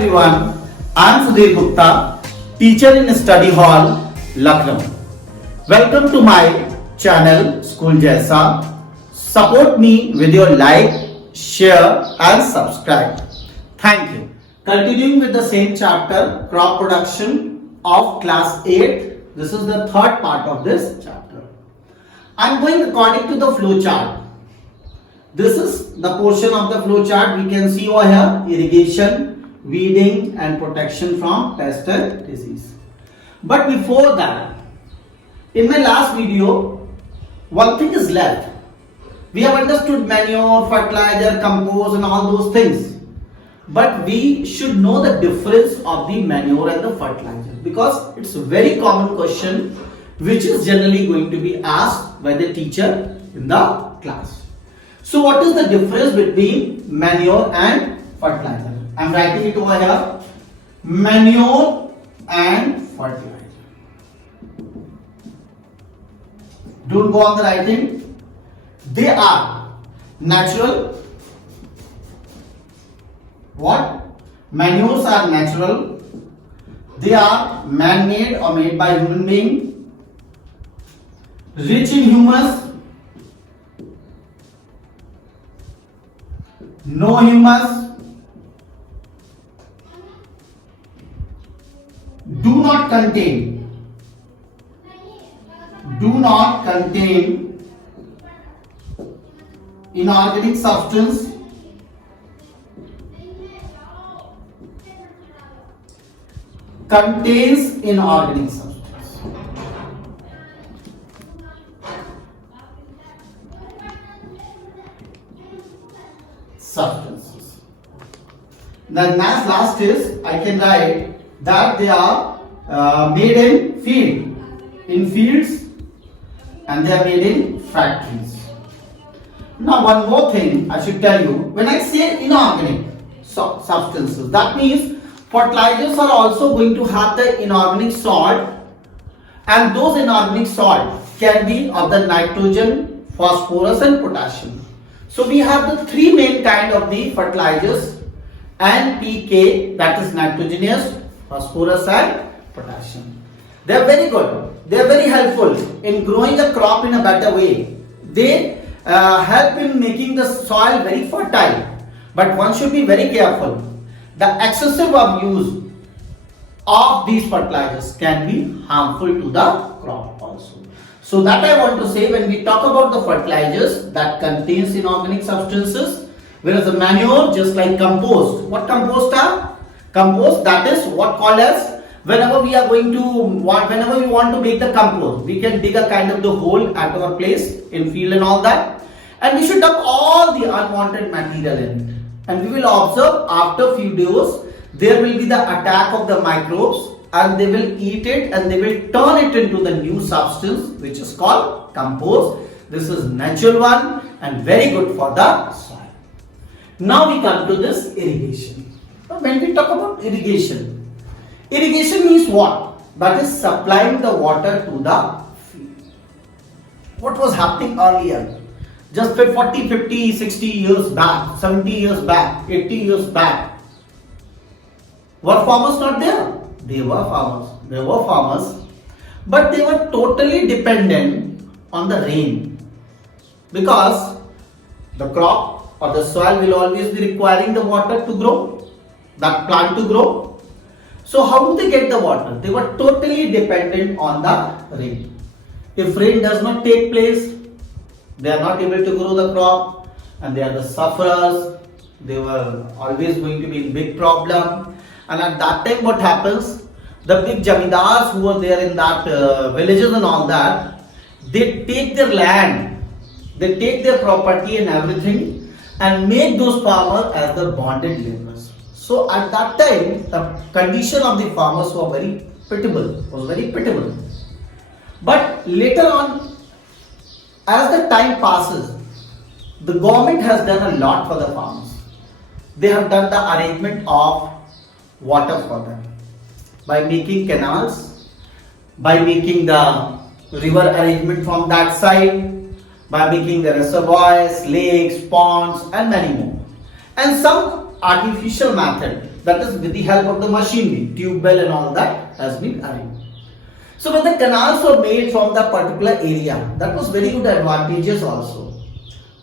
everyone, I am SUDHEER Gupta, teacher in Study Hall, Lucknow. Welcome to my channel School Jaisa. Support me with your like, share and subscribe. Thank you. Continuing with the same chapter, crop production of class 8. This is the third part of this chapter. I am going according to the flow chart. This is the portion of the flow chart. We can see over here irrigation, weeding and protection from pest disease. But before that, in my last video, one thing is left. We have understood manure, fertilizer, compost and all those things. But we should know the difference of the manure and the fertilizer, because it's a very common question which is generally going to be asked by the teacher in the class. So what is the difference between manure and fertilizer? I am writing it over here. Manure and fertilizer. Don't go on the writing. They are natural. What? Manures are natural. They are man-made or made by human being. Rich in humus. No humus. Do not contain inorganic substance. Contains inorganic substance. Substances. The last is, I can write that they are made in fields, and they are made in factories. Now one more thing I should tell you, when I say inorganic substances, that means fertilizers are also going to have the inorganic salt, and those inorganic salt can be of the nitrogen, phosphorus and potassium. So we have the three main kind of the fertilizers: NPK, that is nitrogenous, phosphorus and potassium. They are very good. They are very helpful in growing a crop in a better way. They help in making the soil very fertile. But one should be very careful. The excessive of use of these fertilizers can be harmful to the crop also. So that I want to say, when we talk about the fertilizers that contains inorganic substances, whereas the manure, just like compost. What compost are? Compost, that is what called as, whenever we want to make the compost, we can dig a kind of the hole at our place in field and all that, and we should dump all the unwanted material in it. And we will observe after few days there will be the attack of the microbes, and they will eat it and they will turn it into the new substance which is called compost. This is natural one and very good for the soil. Now we come to this irrigation. When we talk about irrigation means what? That is supplying the water to the field. What was happening earlier? Just 40, 50, 60 years back, 70 years back, 80 years back. Were farmers not there? They were farmers. They were farmers. But they were totally dependent on the rain. Because the crop or the soil will always be requiring the water to grow, that plant to grow. So how do they get the water? They were totally dependent on the rain. If rain does not take place, they are not able to grow the crop, and they are the sufferers. They were always going to be in big problem. And at that time what happens? The big jamidars who were there in that villages and all that, they take their land, they take their property and everything, and make those farmers as the bonded laborers. So at that time, the condition of the farmers was very pitiable. But later on, as the time passes, the government has done a lot for the farmers. They have done the arrangement of water for them by making canals, by making the river arrangement from that side, by making the reservoirs, lakes, ponds and many more. And some artificial method That is with the help of the machinery, tube bell and all that has been arranged. So when the canals were made from the particular area, that was very good advantages also,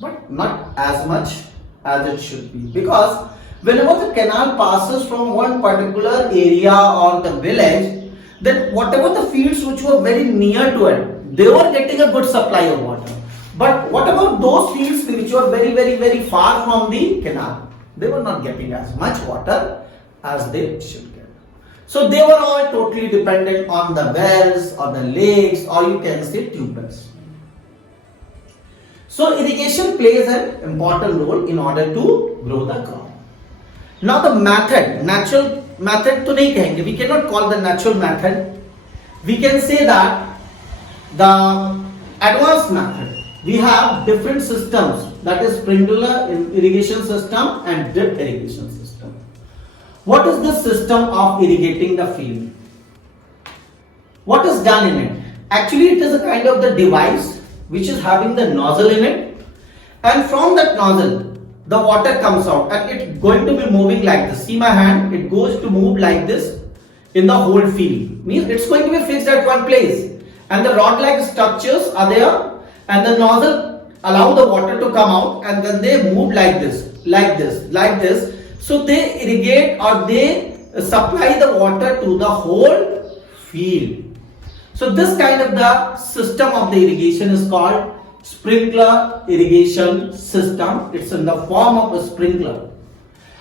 but not as much as it should be, because whenever the canal passes from one particular area or the village, then whatever the fields which were very near to it, they were getting a good supply of water. But what about those fields which were very far from the canal? They were not getting as much water as they should get. So they were all totally dependent on the wells or the lakes, or you can say tube wells. So irrigation plays an important role in order to grow the crop. Now the method, natural method to nahi kahenge, we cannot call the natural method. We can say that the advanced method. We have different systems, that is sprinkler irrigation system and drip irrigation system. What is this system of irrigating the field? What is done in it? Actually, it is a kind of the device which is having the nozzle in it, and from that nozzle the water comes out and it's going to be moving like this. See my hand, it goes to move like this in the whole field. Means it's going to be fixed at one place, and the rod-like structures are there, and the nozzle allow the water to come out, and then they move like this, like this, like this. So they irrigate or they supply the water to the whole field. So this kind of the system of the irrigation is called sprinkler irrigation system. It's in the form of a sprinkler,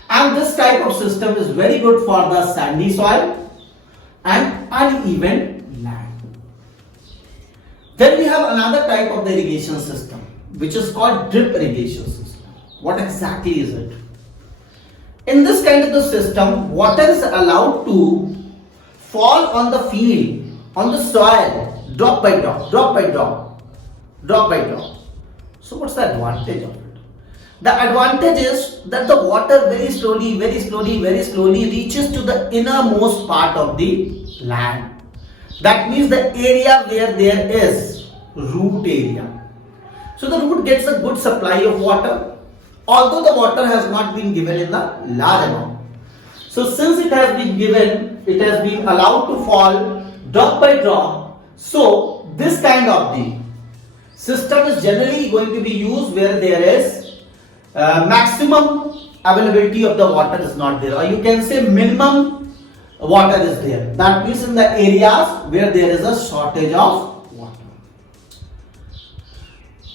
and this type of system is very good for the sandy soil and uneven land. Then we have another type of the irrigation system which is called drip irrigation system. What exactly is it? In this kind of the system, water is allowed to fall on the field, on the soil, drop by drop, drop by drop, drop by drop. So what's the advantage of it? The advantage is that the water very slowly reaches to the innermost part of the land. That means the area where there is root area. So the root gets a good supply of water, although the water has not been given in a large amount. So since it has been given, it has been allowed to fall drop by drop. So this kind of the system is generally going to be used where there is maximum availability of the water is not there, or you can say minimum water is there. That means in the areas where there is a shortage of water.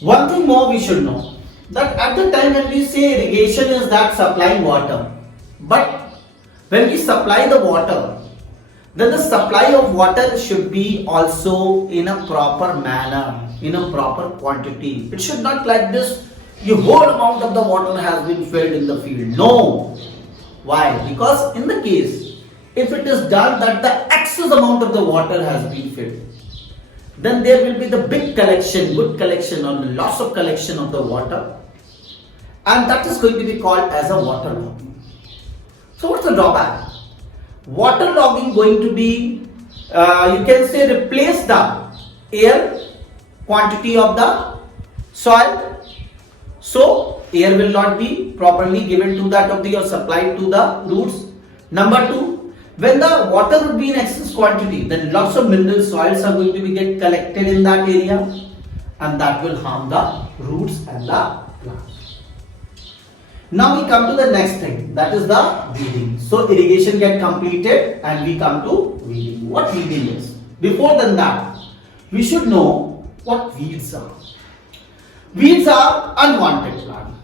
One thing more we should know, that at the time when we say irrigation is that supplying water, but when we supply the water, then the supply of water should be also in a proper manner, in a proper quantity. It should not like this, the whole amount of the water has been filled in the field. No. Why? Because in the case, if it is done that the excess amount of the water has been filled, then there will be the big collection, good collection, or the loss of collection of the water, and that is going to be called as a water logging. So what's the drawback? Water logging going to be, you can say, replace the air quantity of the soil. So air will not be properly given to that of the or supplied to the roots. Number two, when the water would be in excess quantity, then lots of mineral soils are going to be get collected in that area, and that will harm the roots and the plants. Now we come to the next thing, that is the weeding. So irrigation get completed and we come to weeding. What weeding is? Before than that, we should know what weeds are. Weeds are unwanted plants.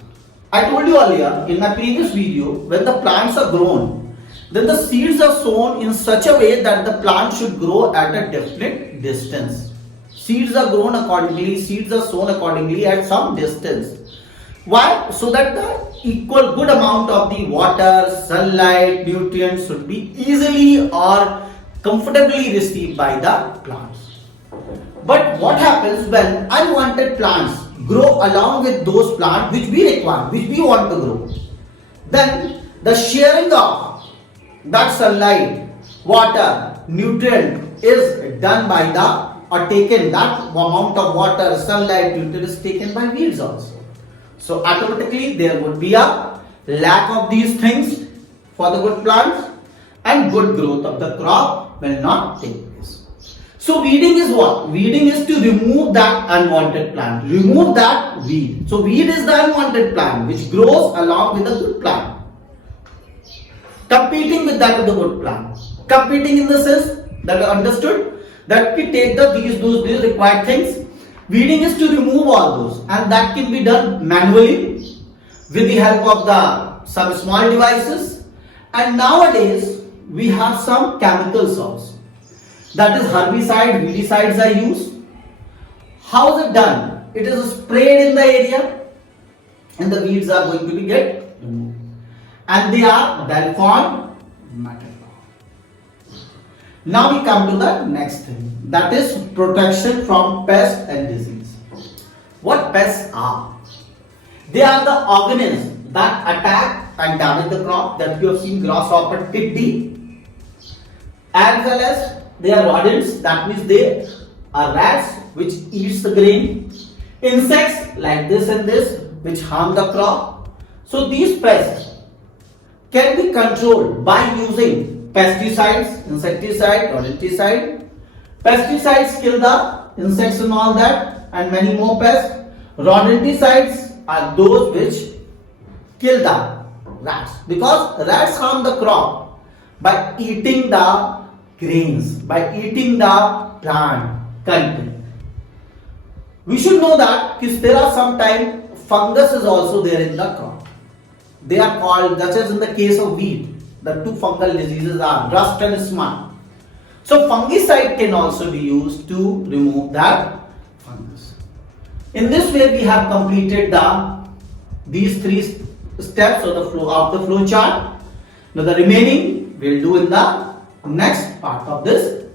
I told you earlier in my previous video, when the plants are grown, then the seeds are sown in such a way that the plant should grow at a definite distance. Seeds are grown accordingly, seeds are sown accordingly at some distance. Why? So that the equal good amount of the water, sunlight, nutrients should be easily or comfortably received by the plants. But what happens when unwanted plants grow along with those plants which we require, which we want to grow? Then the sharing of that sunlight, water, nutrient is done by the, or taken, that amount of water, sunlight, nutrient is taken by weeds also. So automatically there would be a lack of these things for the good plants and good growth of the crop will not take place. So weeding is what? Weeding is to remove that unwanted plant, remove that weed. So weed is the unwanted plant which grows along with the good plant, competing with that of the good plant. Competing in the sense that I understood that we take these required things. Weeding is to remove all those, and that can be done manually with the help of some small devices. And nowadays we have some chemicals also. That is herbicide, weedicides are used. How is it done? It is sprayed in the area and the weeds are going to be get removed. And they are well formed matter. Now we come to the next thing, that is protection from pests and disease. What pests are? They are the organisms that attack and damage the crop, that you have seen grasshopper, titty, as well as they are rodents, that means they are rats which eats the grain, insects like this and this which harm the crop. So these pests can be controlled by using pesticides, insecticide, rodenticide. Pesticides kill the insects and all that and many more pests. Rodenticides are those which kill the rats, because rats harm the crop by eating the grains, by eating the plant content. We should know that there are sometimes fungus is also there in the crop. They are called, such as in the case of wheat, the two fungal diseases are rust and smut. So fungicide can also be used to remove that fungus. In this way we have completed these three steps of the flow chart. Now the remaining we'll do in the next part of this